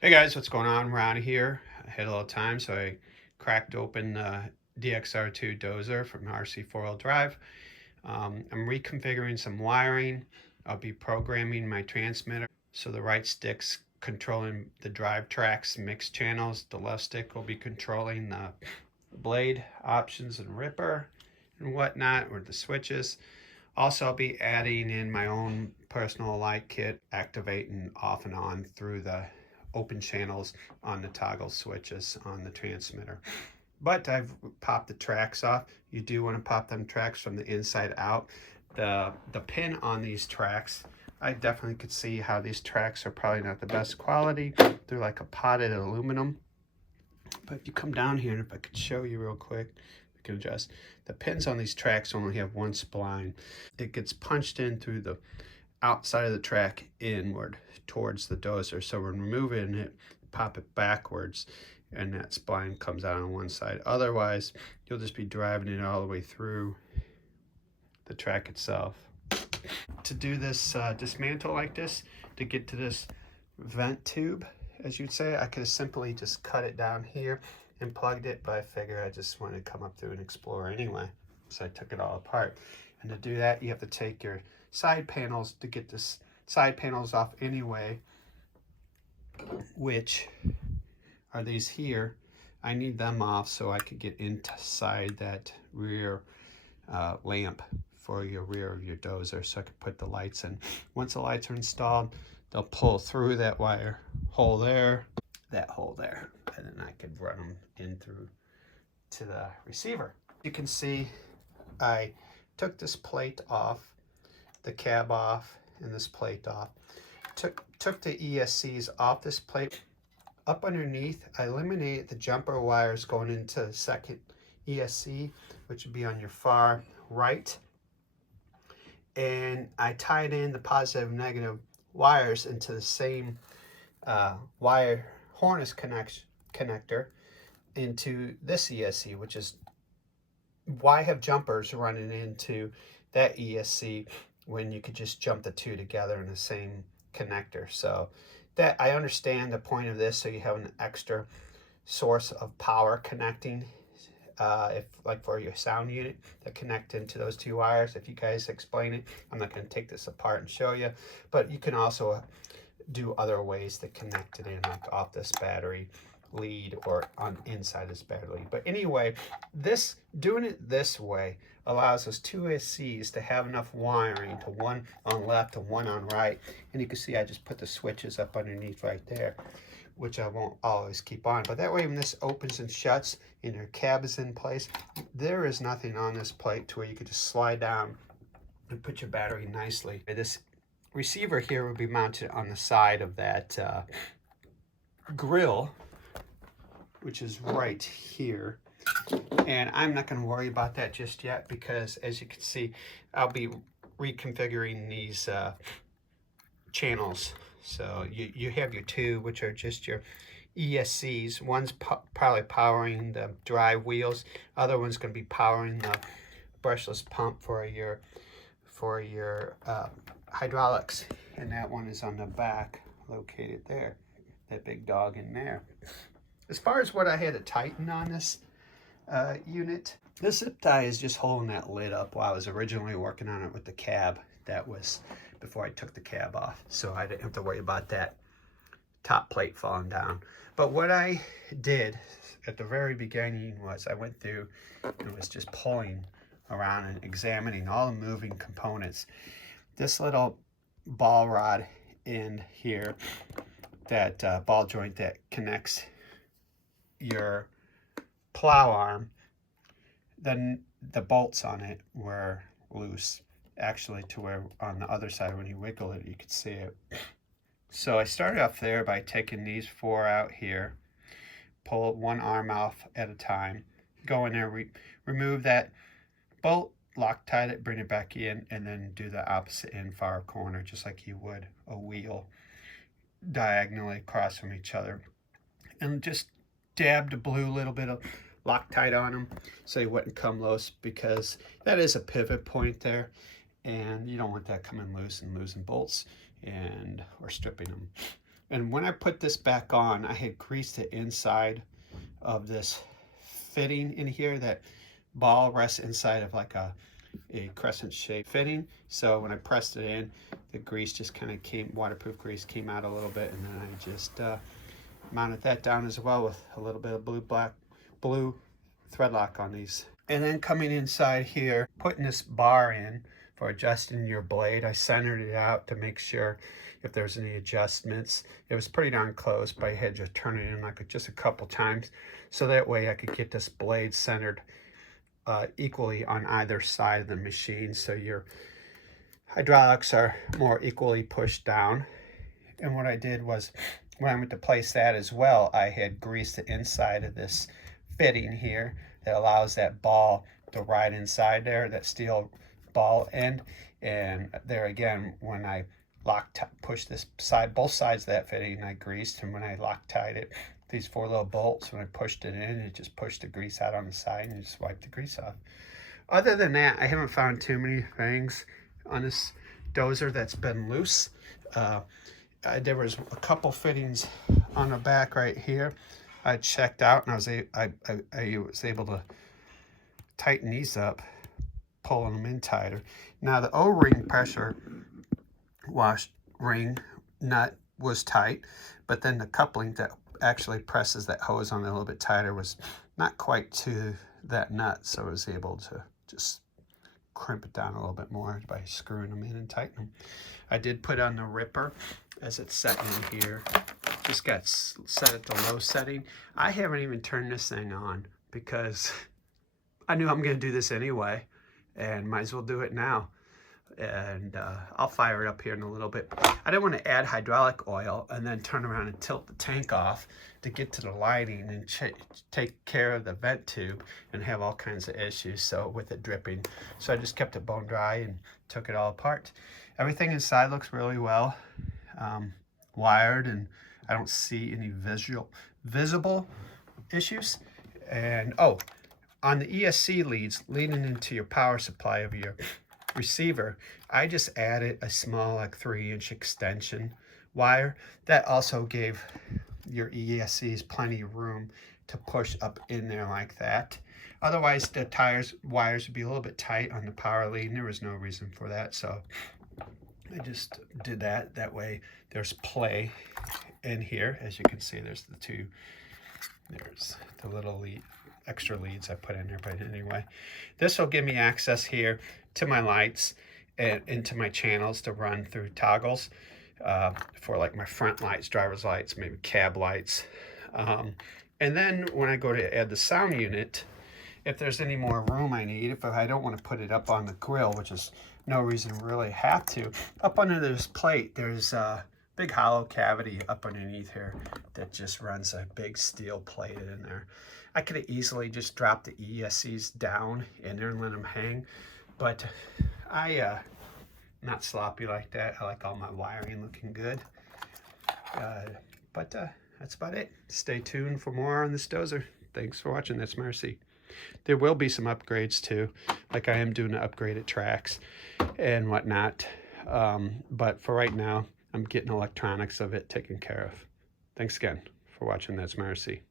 Hey guys, what's going on around here? I had a little time, so I cracked open the DXR2 Dozer from RC4WD drive. I'm reconfiguring some wiring. I'll be programming my transmitter so the right stick's controlling the drive tracks mix channels. The left stick will be controlling the blade options and ripper and whatnot, or the switches. Also, I'll be adding in my own personal light kit, activating off and on through the open channels on the toggle switches on the transmitter. But I've popped the tracks off. You do want to pop them tracks from the inside out. The pin on these tracks, I definitely could see how these tracks are probably not the best quality. They're like a potted aluminum. But if you come down here, and if I could show you real quick, we can adjust. The pins on these tracks only have one spline. It gets punched in through the outside of the track inward towards the dozer. So we're removing it, pop it backwards, and that spline comes out on one side. Otherwise, you'll just be driving it all the way through the track itself. To do this dismantle like this, to get to this vent tube, as you'd say, I could have simply just cut it down here and plugged it, but I figured I just wanted to come up through and explore anyway. So I took it all apart. And to do that, you have to take your side panels to get this side panels off anyway, which are these here. I need them off so I could get inside that rear lamp for your rear of your dozer, so I could put the lights in. Once the lights are installed, they'll pull through that wire hole there, that hole there, and then I could run them in through to the receiver. You can see I took this plate off, the cab off, and this plate off. Took the ESCs off this plate. Up underneath, I eliminated the jumper wires going into the second ESC, which would be on your far right. And I tied in the positive and negative wires into the same wire harness connector into this ESC, which is why have jumpers running into that ESC when you could just jump the two together in the same connector. So that I understand the point of this, so you have an extra source of power connecting if like for your sound unit that connect into those two wires. If you guys explain it, I'm not going to take this apart and show you, but you can also do other ways to connect it in, like off this battery lead or on inside this battery lead. But anyway, this doing it this way allows us two SCs to have enough wiring, to one on left and one on right. And you can see I just put the switches up underneath right there, which I won't always keep on. But that way, when this opens and shuts and your cab is in place, there is nothing on this plate to where you could just slide down and put your battery nicely. This receiver here will be mounted on the side of that grill, which is right here. And I'm not going to worry about that just yet, because as you can see, I'll be reconfiguring these channels. So you have your two, which are just your ESCs. One's probably powering the drive wheels. Other one's going to be powering the brushless pump for your hydraulics. And that one is on the back, located there. That big dog in there. As far as what I had to tighten on this unit, this zip tie is just holding that lid up while I was originally working on it with the cab. That was before I took the cab off, so I didn't have to worry about that top plate falling down. But what I did at the very beginning was I went through and was just pulling around and examining all the moving components. This little ball rod in here, that ball joint that connects your plow arm, then the bolts on it were loose, actually, to where on the other side when you wiggle it you could see it. So I started off there by taking these four out here, pull one arm off at a time, go in there, remove that bolt, Loctite it, bring it back in, and then do the opposite end far corner, just like you would a wheel, diagonally across from each other. And just dabbed a blue little bit of Loctite on them so you wouldn't come loose, because that is a pivot point there, and you don't want that coming loose and losing bolts and or stripping them. And when I put this back on, I had greased the inside of this fitting in here. That ball rests inside of like a crescent shaped fitting. So when I pressed it in, the grease just kind of came, waterproof grease came out a little bit, and then I just mounted that down as well with a little bit of blue thread lock on these. And then coming inside here, putting this bar in for adjusting your blade. I centered it out to make sure if there's any adjustments. It was pretty darn close, but I had to turn it in like just a couple times, so that way I could get this blade centered equally on either side of the machine, so your hydraulics are more equally pushed down. And what I did was, when I went to place that as well, I had greased the inside of this fitting here that allows that ball to ride inside there, that steel ball end. And there again, when I pushed this side, both sides of that fitting, I greased, and when I Loctite it, these 4 little bolts, when I pushed it in, it just pushed the grease out on the side and just wiped the grease off. Other than that, I haven't found too many things on this Dozer that's been loose. There was a couple fittings on the back right here I checked out, and I was able to tighten these up, pulling them in tighter. Now the O-ring pressure wash ring nut was tight, but then the coupling that actually presses that hose on a little bit tighter was not quite to that nut, so I was able to just crimp it down a little bit more by screwing them in and tightening them. I did put on the ripper as it's set in here. Just got set at the low setting. I haven't even turned this thing on because I knew I'm going to do this anyway, and might as well do it now. And I'll fire it up here in a little bit. I didn't want to add hydraulic oil and then turn around and tilt the tank off to get to the lighting and take care of the vent tube and have all kinds of issues, so with it dripping. So I just kept it bone dry and took it all apart. Everything inside looks really well wired, and I don't see any visible issues. And oh, on the ESC leads leading into your power supply of your receiver, I just added a small like 3-inch extension wire that also gave your ESCs plenty of room to push up in there like that. Otherwise the wires would be a little bit tight on the power lead, and there was no reason for that, so I just did that. That way there's play in here. As you can see, there's the little extra leads I put in there. But anyway, this will give me access here to my lights and into my channels to run through toggles for like my front lights, driver's lights, maybe cab lights. And then when I go to add the sound unit, if there's any more room I need, if I don't want to put it up on the grill, which is no reason really have to, up under this plate, there's a big hollow cavity up underneath here that just runs a big steel plate in there. I could have easily just dropped the ESCs down in there and let them hang, but I not sloppy like that. I like all my wiring looking good. But that's about it. Stay tuned for more on this Dozer. Thanks for watching. That's Marcy. There will be some upgrades too, like I am doing the upgraded tracks and whatnot. But for right now, I'm getting electronics of it taken care of. Thanks again for watching. That's Marcy.